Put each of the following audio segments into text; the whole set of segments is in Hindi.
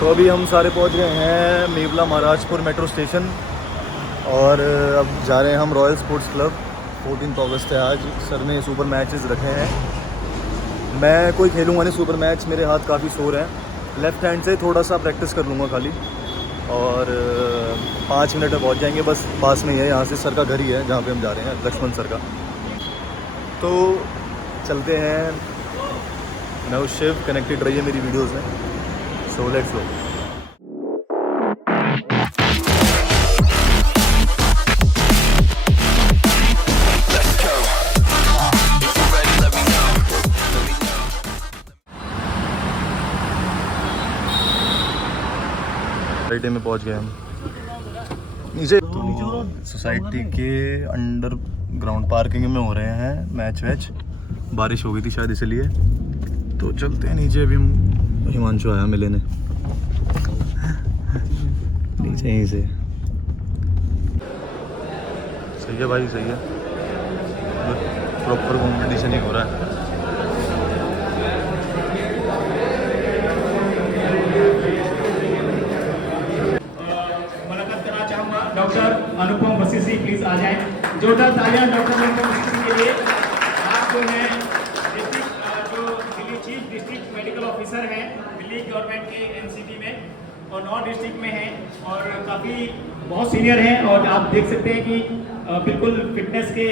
तो अभी हम सारे पहुंच गए हैं मेवला महाराजपुर मेट्रो स्टेशन और अब जा रहे हैं हम रॉयल स्पोर्ट्स क्लब। 14 अगस्त है आज। सर ने सुपर मैचेस रखे हैं। मैं कोई खेलूँगा नहीं सुपर मैच, मेरे हाथ काफ़ी शोर हैं। लेफ़्ट हैंड से थोड़ा सा प्रैक्टिस कर लूँगा खाली और 5 मिनट में पहुँच जाएंगे। बस पास में ही है, यहाँ से सर का घर ही है जहाँ पे हम जा रहे हैं, लक्ष्मण सर का। तो चलते हैं। नव शिव कनेक्टेड रहिए मेरी वीडियोज़ में। So let's go. सोसाइटी में पहुंच गए हम। नीचे तो सोसाइटी के अंडर ग्राउंड पार्किंग में हो रहे हैं मैच वैच। बारिश हो गई थी शायद इसलिए। तो चलते हैं नीचे। अभी हम हिमांशु आया मिले ने नीचे यहीं से। सही है भाई, सही है। प्रॉपर कॉम्पिटिशन ही हो रहा है। डॉक्टर अनुपम वशिष्ठी प्लीज आ जाएं। जोरदार तालियां डॉक्टर अनुपम वशिष्ठी के लिए। आप जो है जो Delhi chief district medical officer हैं दिल्ली गवर्नमेंट के एनसीटी में और नॉर्थ डिस्ट्रिक्ट में हैं और काफ़ी बहुत सीनियर हैं। और आप देख सकते हैं कि बिल्कुल फिटनेस के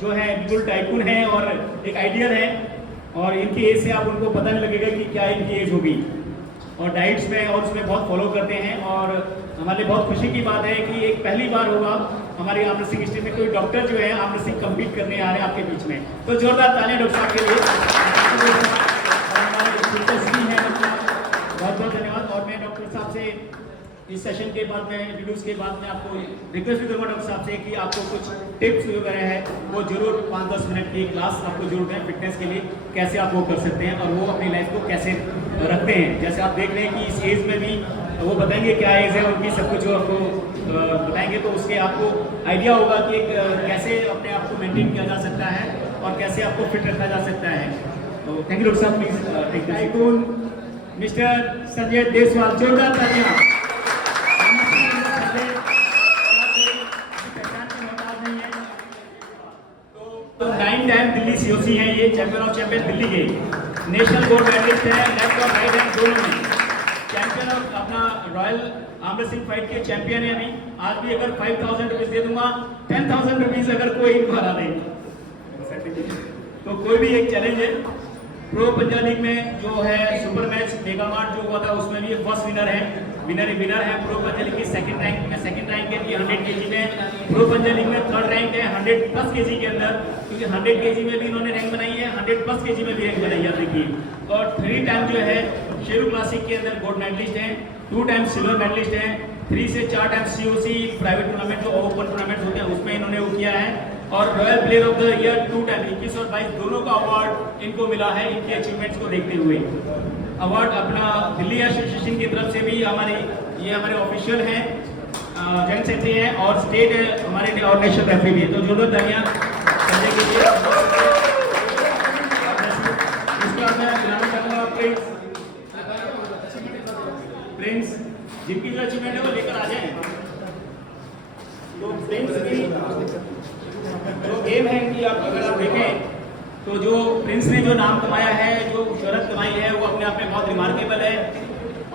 जो है बिल्कुल टाइकून हैं और एक आइडियल है। और इनकी एज से आप उनको पता नहीं लगेगा कि क्या इनकी एज होगी। और डाइट्स में और उसमें बहुत फॉलो करते हैं। और हमारे बहुत खुशी की बात है कि एक पहली बार होगा हमारी आमर सिंह स्टेट में कोई डॉक्टर जो है आमर सिंह कम्पीट करने आ रहे हैं आपके बीच में। तो जोरदार तालियां डॉक्टर साहब के लिए। बहुत बहुत धन्यवाद। और मैं डॉक्टर साहब से इस सेशन के बाद में वीडियोस के बाद में आपको रिक्वेस्ट भी करूँगा डॉक्टर साहब से कि आपको कुछ टिप्स वगैरह है वो जरूर 5-10 मिनट की क्लास आपको जरूर है फिटनेस के लिए, कैसे आप वो कर सकते हैं और वो अपनी लाइफ को कैसे रखते हैं। जैसे आप देख रहे हैं कि इस एज में भी वो बताएंगे क्या एज है उनकी, सब कुछ आपको बताएंगे तो उसके आपको आइडिया होगा कि कैसे अपने आप को मेंटेन किया जा सकता है और कैसे आपको फिट रखा जा सकता है। तो थैंक यू डॉक्टर साहब। Please tech tycoon mister Sanjay Deswal, जोरदार तालियां। तो 9 टाइम दिल्ली सीओसी हैं ये, चैंपियन ऑफ चैंपियन दिल्ली के, नेशनल गोल्ड मेडलिस्ट है लेफ्ट और राइट हैंड दोनों में, चैंपियन ऑफ अपना रॉयल आमर सिंह फाइट के चैंपियन है। अभी आज भी अगर 5000 रुपीज दे दूंगा, 10,000 रुपीज अगर कोई इनको हरा दे तो कोई भी एक चैलेंज है। प्रो पंजाब लीग में जो है सुपर मैच मेगा मार्ट जो हुआ था उसमें भी फर्स्ट विनर है। विनर है प्रो पंजाब लीग की सेकंड रैंक में, सेकंड रैंक है 100 केजी में। प्रो पंजाब लीग में थर्ड रैंक है 100+ केजी के अंदर, क्योंकि 100 केजी में भी इन्होंने रैंक बनाई है, 100+ केजी में भी रैंक बनाई है देखिए। और 3 टाइम जो है शेरू क्लासिक के अंदर गोल्ड मेडलिस्ट हैं, 2 टाइम सिल्वर मेडलिस्ट हैं, 3 से 4 टाइम सीओसी प्राइवेट टूर्नामेंट जो ओपन टूर्नामेंट होते हैं उसमें इन्होंने वो किया है। और royal player of the year 2 time 21 और 22 दोनों का अवार्ड इनको मिला है इनके अचीवमेंट्स को देखते हुए। अवार्ड अपना दिल्ली एसोसिएशन की तरफ से भी हमारे ऑफिशियल हैं, जॉइंट सेक्रेटरी हैं और स्टेट हमारे और नेशनल रेफरी भी है। तो जोरदार तालियां करने के लिए। इसके बाद मैं बुलाना चाहूँगा प्रिंस, जिनकी जो अचीवमेंट है वो लेकर आ जाए। तो प्रिंस की जो गेम है कि आप अगर आप देखें तो जो प्रिंस ने जो नाम कमाया है, जो शोहरत कमाई है, वो अपने आप में बहुत रिमार्केबल है।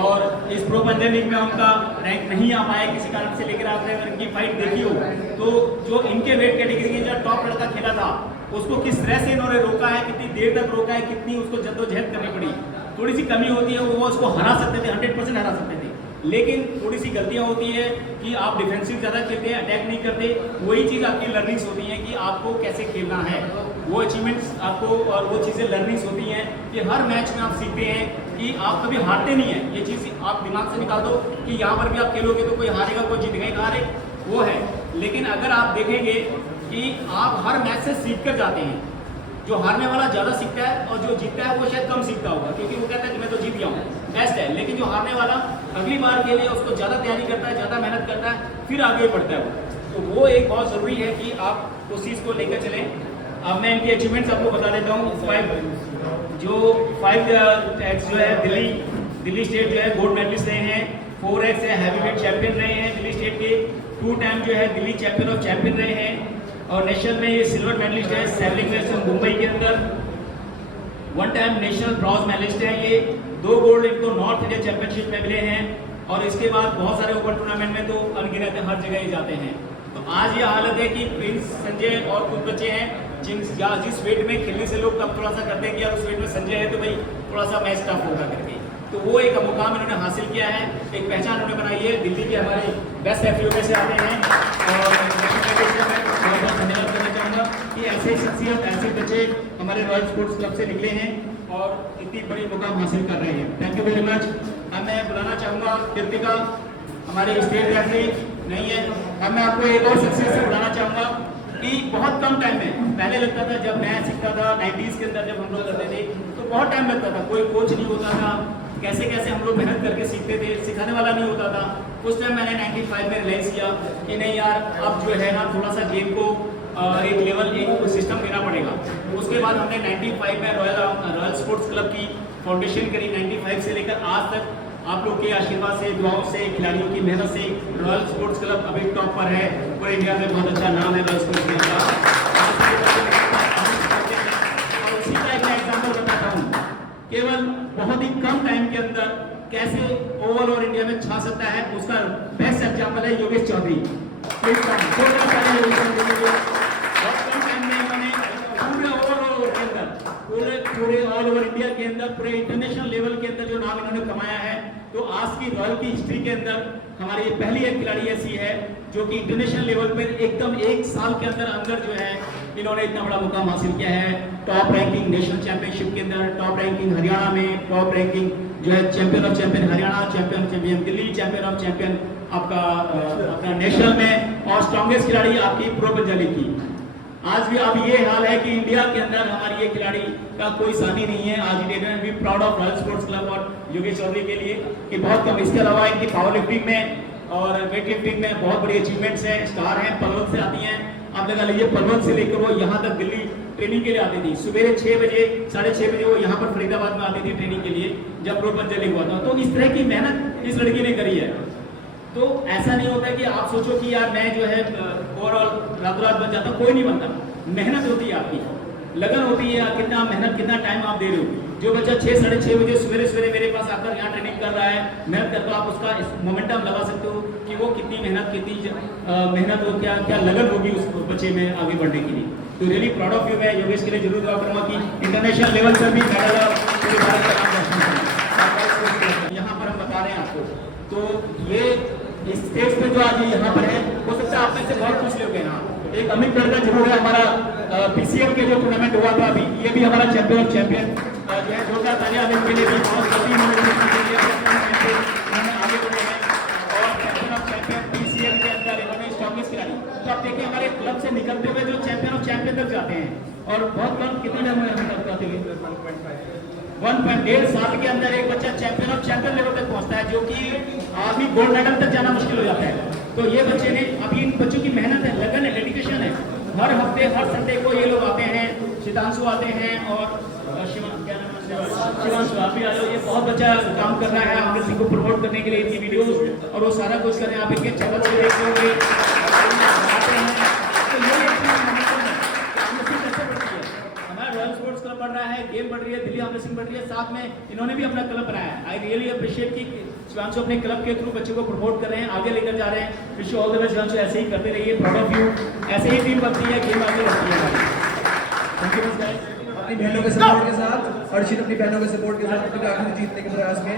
और इस प्रो पंजाब लीग में उनका रैंक नहीं आ पाया किसी कारण से, लेकिन आपने अगर इनकी फाइट देखी हो तो जो इनके वेट कैटेगरी में जो टॉप लड़का खेला था उसको किस तरह से इन्होंने रोका है, कितनी देर तक रोका है, कितनी उसको जद्दोजहद करनी पड़ी। थोड़ी सी कमी होती है, वो उसको हरा सकते थे, 100% हरा सकते थे, लेकिन थोड़ी सी गलतियां होती है कि आप डिफेंसिव ज़्यादा खेलते हैं, अटैक नहीं करते। वही चीज़ आपकी लर्निंग्स होती हैं कि आपको कैसे खेलना है, वो अचीवमेंट्स आपको और वो चीज़ें लर्निंग्स होती हैं कि हर मैच में आप सीखते हैं कि आप कभी हारते नहीं हैं। ये चीज़ आप दिमाग से निकाल दो कि यहाँ पर भी आप खेलोगे तो कोई हारेगा कोई जीतेगा, एक हारे वो है। लेकिन अगर आप देखेंगे कि आप हर मैच से सीख कर जाते हैं, जो हारने वाला ज़्यादा सीखता है और जो जीतता है वो शायद कम सीखता होगा, क्योंकि वो कहता है कि मैं तो जीत गया हूँ, बेस्ट है। लेकिन जो हारने वाला अगली बार के लिए उसको ज़्यादा तैयारी करता है, ज़्यादा मेहनत करता है, फिर आगे बढ़ता है। तो वो एक बहुत ज़रूरी है कि आप उस चीज़ को लेकर चलें। अब मैं इनकी अचीवमेंट्स आपको बता देता हूँ। 5 टैग्स जो है दिल्ली दिल्ली स्टेट जो है गोल्ड मेडलिस्ट रहे हैं, 4x है हैवीवेट चैंपियन रहे हैं दिल्ली स्टेट के, 2 टाइम जो है दिल्ली चैंपियन ऑफ चैंपियन रहे हैं, और नेशनल में ये सिल्वर मेडलिस्ट है सैवलिंग में मुंबई के अंदर, 1 टाइम नेशनल ब्रॉन्ज मेडलिस्ट है ये, 2 गोल्ड इनको नॉर्थ इंडिया चैंपियनशिप में मिले हैं, और इसके बाद बहुत सारे ओपन टूर्नामेंट में तो अनगिनत हर जगह ही जाते हैं। तो आज ये हालत है कि प्रिंस, संजय और कुछ बच्चे हैं जिस वेट में खेलने से लोग तब थोड़ा सा करते हैं कि यार उस वेट में संजय है तो भाई थोड़ा सा मैच टफ होगा करके, तो वो एक मुकाम इन्होंने हासिल किया है, एक पहचान उन्होंने बनाई है। दिल्ली के हमारे बेस्ट एफियो में से आते हैं, और मैं बहुत धन्यवाद करना चाहूँगा कि ऐसे शख्सियत, ऐसे बच्चे हमारे रॉयल स्पोर्ट्स क्लब से निकले हैं और इतनी बड़ी मुकाम हासिल कर रहे हैं। Thank you very much. अब मैं बुलाना चाहूँगा कृतिका, हमारे स्टेट रेफरी नहीं है, अब मैं आपको एक और शख्सियत से बुलाना चाहूँगा कि बहुत कम टाइम में, पहले लगता था जब मैं सीखता था 90s के अंदर जब हम लोग करते थे तो बहुत टाइम लगता था, कोई कोच नहीं होता था, कैसे कैसे हम लोग मेहनत करके सीखते थे, सिखाने वाला नहीं होता था। उस टाइम मैंने 95 में रियलाइज़ किया कि नहीं यार अब जो है ना थोड़ा सा गेम को एक लेवल, एक सिस्टम देना पड़ेगा। उसके बाद हमने 95 में रॉयल स्पोर्ट्स क्लब की फाउंडेशन करी, 95 से लेकर आज तक आप लोग के आशीर्वाद से, दुआओं से, खिलाड़ियों की मेहनत से रॉयल स्पोर्ट्स क्लब अभी टॉप पर है, पूरे इंडिया में बहुत अच्छा नाम है रॉयल स्पोर्ट्स क्लब का। और उसी का एक एग्जाम्पल बताता हूँ, केवल बहुत ही कम टाइम के अंदर कैसे ओवरऑल और इंडिया में छा सकता है, उसका बेस्ट एग्जाम्पल है योगेश चौधरी। पूरे ऑल ओवर इंडिया के अंदर, पूरे इंटरनेशनल लेवल के अंदर जो नाम इन्होंने कमाया है, तो आज की रॉयल की हिस्ट्री के अंदर हमारी ये पहली एक खिलाड़ी ऐसी है जो कि इंटरनेशनल लेवल पर एकदम 1 साल के अंदर जो है इन्होंने इतना बड़ा मुकाम हासिल किया है। टॉप रैंकिंग नेशनल चैंपियनशिप के अंदर, टॉप रैंकिंग हरियाणा में, टॉप रैंकिंग जो है champion of champion Haryana, champion Delhi, champion of champion आपका अपना नेशनल में, और स्ट्रॉन्गेस्ट खिलाड़ी आपकी प्रो पंजाली की। आज भी अब ये हाल है कि इंडिया के अंदर हमारी ये खिलाड़ी का कोई साथी नहीं है। आज इंडिया में भी proud of royal sports club और योगेश चौधरी के लिए कि बहुत कम, इसके अलावा इनकी पावर लिफ्टिंग में और वेट लिफ्टिंग में बहुत बड़ी अचीवमेंट्स हैं, स्टार हैं, पलवल से आती हैं। आप लगा लीजिए पलवल से लेकर वो यहाँ तक दिल्ली ट्रेनिंग के लिए आती थी, सवेरे 6 बजे 6:30 बजे वो यहाँ पर फरीदाबाद में आती थी ट्रेनिंग के लिए जब प्रो पंजाली हुआ था। तो इस तरह की मेहनत इस लड़की ने करी है। तो ऐसा नहीं होता कि आप सोचो कि यार मैं जो है ओवरऑल रातों रात बन जाता, कोई नहीं बनता। मेहनत होती है आपकी, लगन होती है, कितना मेहनत, कितना टाइम आप दे रहे हो। जो बच्चा 6-6:30 बजे सवेरे मेरे पास आकर यहाँ ट्रेनिंग कर रहा है, मेहनत करता, आप उसका मोमेंटम लगा सकते हो कि वो कितनी मेहनत, मेहनत हो, क्या लगन होगी उस बच्चे में आगे बढ़ने के लिए। तो रियली प्राउड ऑफ यू। मैं योगेश के लिए जरूर दुआ करूँगा कि इंटरनेशनल लेवल पर भी मेडल पूरे भारत का नाम रोशन करें। यहाँ पर हम बता रहे हैं आपको, तो ये इस स्टेज पे जो आज यहाँ पर है, हो सकता है आप में से बहुत कुछ लोग हैं। हाँ, एक अमित लड़का जरूर है, हमारा पीसीएल के जो टूर्नामेंट हुआ था अभी, ये भी हमारा चैंपियन ऑफ चैंपियन जो है 2013 के लिए भी बहुत जल्दी आगे बढ़े हैं, और चैंपियन ऑफ चैंपियन पीसीएल के अंदर इन्होंने स्ट्रॉन्गेस्ट खिलाड़ी। तो आप देखिए हमारे क्लब से निकलते हुए जो चैंपियन ऑफ चैंपियन तक जाते हैं, और बहुत कम, कितने टाइम में हम जाते हैं, 1.5 साल के अंदर एक बच्चा चैंपियन ऑफ चैंपियन लेवल तक पहुंचता है, जो कि अभी गोल्ड मेडल तक जाना मुश्किल हो जाता है। तो ये बच्चे ने, अभी इन बच्चों की मेहनत है, लगन है, डेडिकेशन है। हर हफ्ते हर संडे को ये लोग आते हैं, सिद्धांशु आते हैं और शिवांशु आप भी आ जाओ। ये बहुत अच्छा काम कर रहा है अमृत सिंह को प्रमोट करने के लिए, इनकी वीडियोस और वो सारा कुछ कर रहे हैं। आप इनके चैनल से देखते होंगे, रॉयल स्पोर्ट्स क्लब बढ़ रहा है, गेम बढ़ रही है, दिल्ली अमृत सिंह बढ़ रही है, साथ में इन्होंने भी अपना क्लब बनाया है। आई रियली अप्रिशिएट कि शिवांशु अपने क्लब के थ्रू बच्चों को प्रमोट कर रहे हैं, आगे लेकर जा रहे हैं। Wish you all the best Shivanshu, ऐसे ही करते रहिए, प्राउड ऑफ यू। ऐसे ही टीम बनती है, गेम आगे बढ़ती है। Thank you guys. अपनी बहनों के सपोर्ट के साथ, अर्शित अपनी बहनों के सपोर्ट के साथ अपने आखिर जीतने के प्रयास में,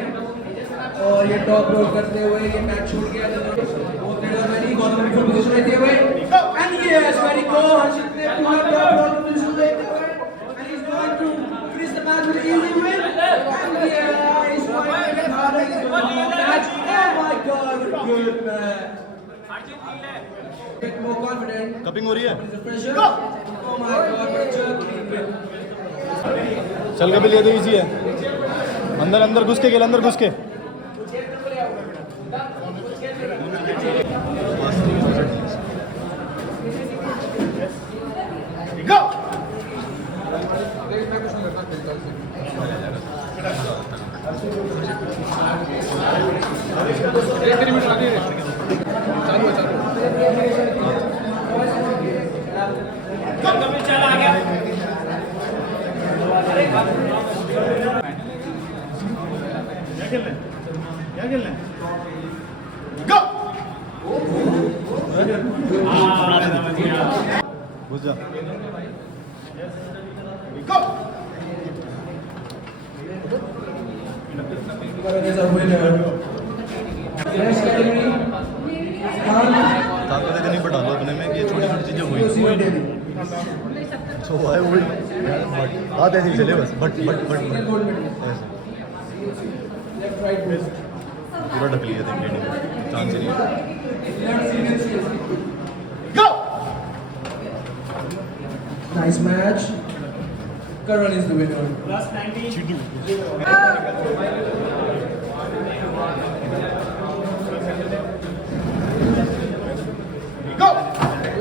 और ये टॉप रोल करते हुए ये मैच छोड़ गया पोजीशन लेते हुए, and yes very good, Arshit ने पूरा टॉप रोल पोजीशन लेते हुए, and he is going to finish the match with easy win, and yeah, he's fighting hard against the match. Oh my god, good man. Get more confident. Cupping हो रही है, Oh my god, Richard. चल कपिल, ये तो इजी है। अंदर अंदर घुस के खेल, अंदर घुस के। खेलना है? क्या खेलना है? Go! घुस जा। Go! Karan is our winner. Next category. ताकत नहीं बढ़ा दो अपने में कि ये छोटी छोटी चीजें हुई तो आई वुड बात ऐसी चले बस बट ऐसे Left, right, wrist. पूरा ढक लिया था प्लेटिंग चांस ही नहीं Left, serious. Go Nice match. Karan is the winner. Plus 90. Go Go! Go!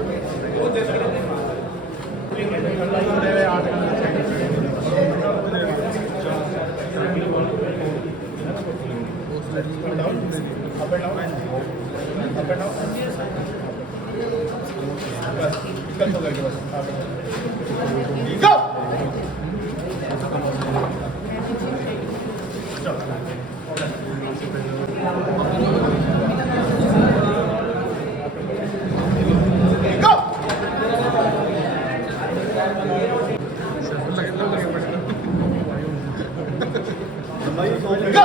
Go! Go!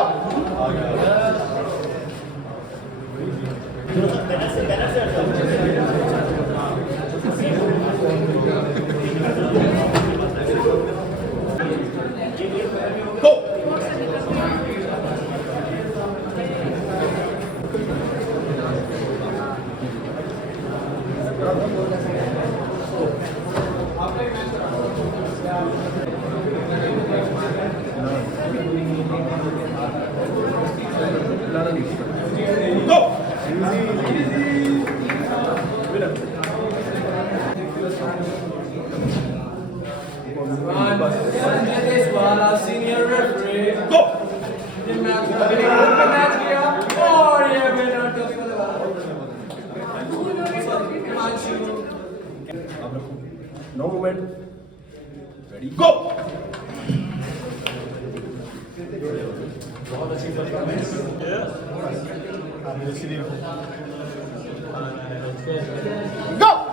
Go! Sanjay Deswala, senior referee. Go! Match किया और ये winner No movement. Ready? Go! Go!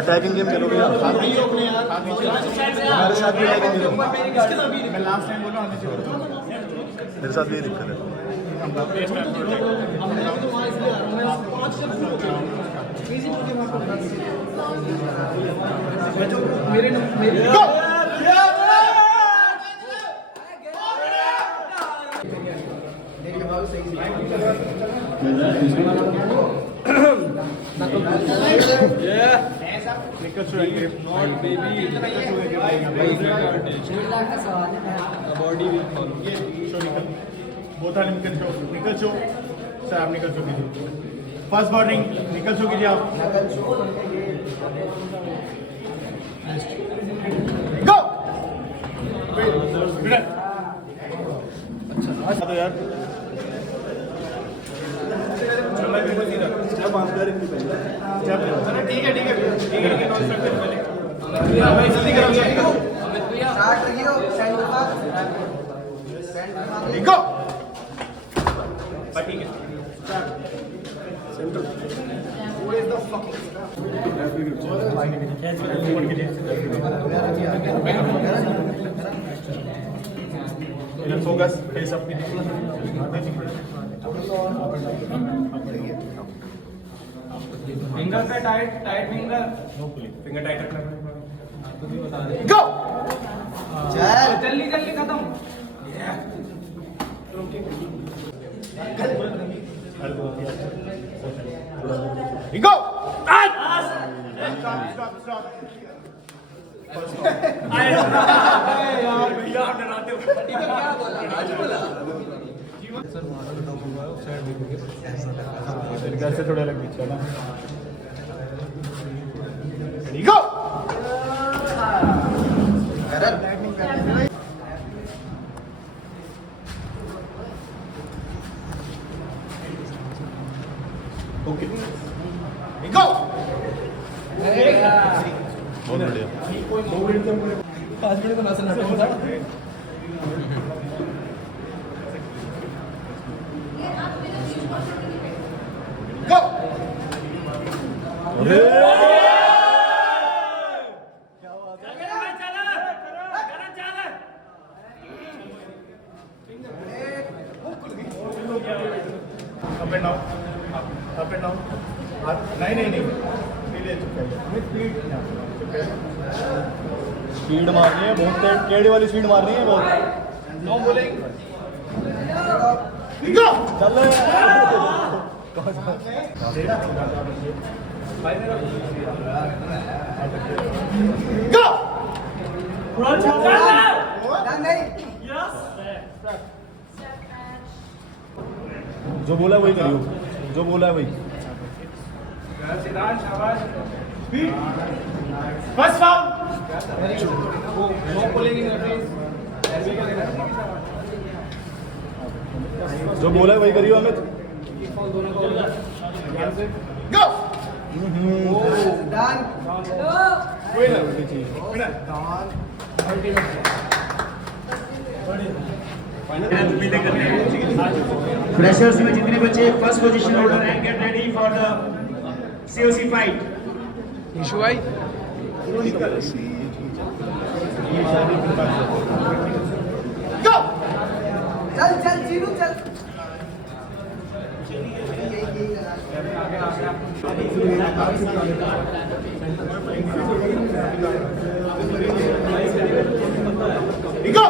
Attacking game खेलोगे यार मेरे साथ भी अटैकिंग गेम मेरे साथ भी ये दिक्कत है Go! बोथ आर निकल शो सर आप निकल शो कीजिए फर्स्ट बॉर्डरिंग निकल शो कीजिए आप गो अच्छा तो यार ठीक है जल्दी करो गो ठीक है centre focus face up finger पे टाइट फिंगर फिंगर टाइट रखना गो जल्दी खत्म गो यार भैया आप डराते हो घर से थोड़ा अलग पीछे ना गो ओके गो बहुत बढ़िया मेरे को नाचना था। Up and down, up and down. नहीं स्पीड मारनी है बहुत, टेढ़ी वाली स्पीड मारनी है बहुत। नो बोलिंग, चल जो बोला वही करियो, जो बोला है वही। फर्स्ट फाउल, जो बोला है वही करियो अमित। गो फ्रेशर्स में जितने बच्चे फर्स्ट पोजीशन होल्डर हैं, get ready for the COC fight. Issue भाई गो चल चल जीनू चल। गो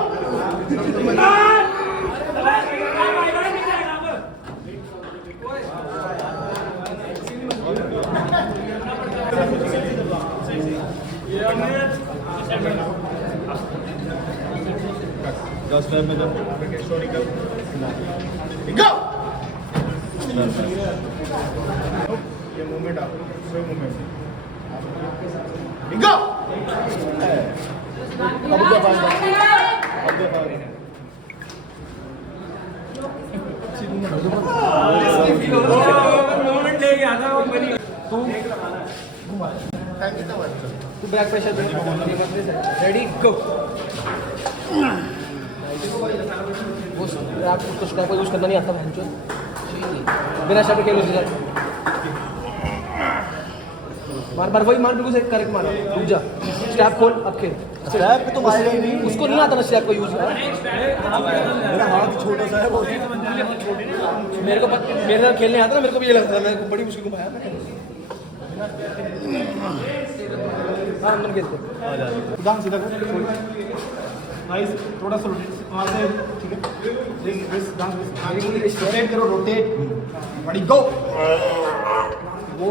जस्ट टाइम में जब हिस्टोरिकल गो ये मूवमेंट आप स्लो मूवमेंट गो अब क्या बात मोमेंट ले गया था वो बनी। तू बैक प्रेशर दे, रेडी गो। वो आप उसको स्ट्रैप को यूज करना नहीं आता भैंचो, बिना स्ट्रैप के खेलो सीधा। मार बार वही मार, बिल्कुल से करेक्ट मार। रुक जा, स्ट्रैप खोल, अब खेल। स्ट्रैप तो मारेगा ही नहीं, उसको नहीं आता ना स्ट्रैप को यूज। मेरा हाथ छोटा सा है बहुत। मेरे साथ खेलने आता ना, मेरे को भी ये लगता था, मैं बड़ी मुश्किल को पाया। हाँ अंदर खेलते उदान सीधा कर, नाइस, थोड़ा सा वहाँ से, ठीक है, दिस डांस आगे बोलिए, रोटेट करो, रोटेट, बड़ी गो वो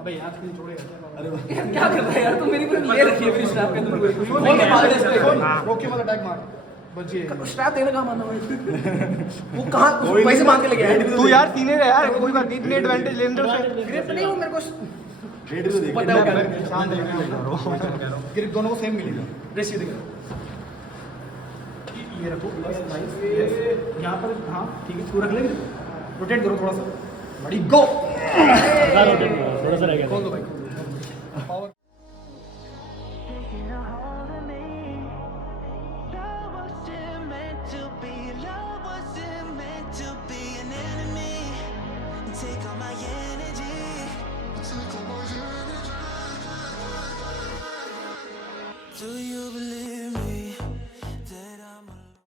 अबे यार छोड़ेगा। अरे क्या कर रहा है यार, तुम मेरी पूरी ले रखी है मेरी स्ट्रैप के अंदर। रोके मत, अटैक मार, बचिए। स्ट्रैप देने का मानना है वो कहाँ पैसे मांग के लेके आया। तू यार सीनियर है यार, कोई बात नहीं, इतनी एडवांटेज लेने दो। ग्रिप नहीं, वो मेरे को रेड तो देख, पता है क्या शांत ग्रिप दोनों को सेम मिलेगा। रेस सीधे करो, ये रखो बस, नाइस। यहाँ पर हाँ ठीक है, तू रख लेंगे, रोटेट करो थोड़ा सा, बड़ी गो। थोड़ा सा रह गया, खोल दो भाई। Do you believe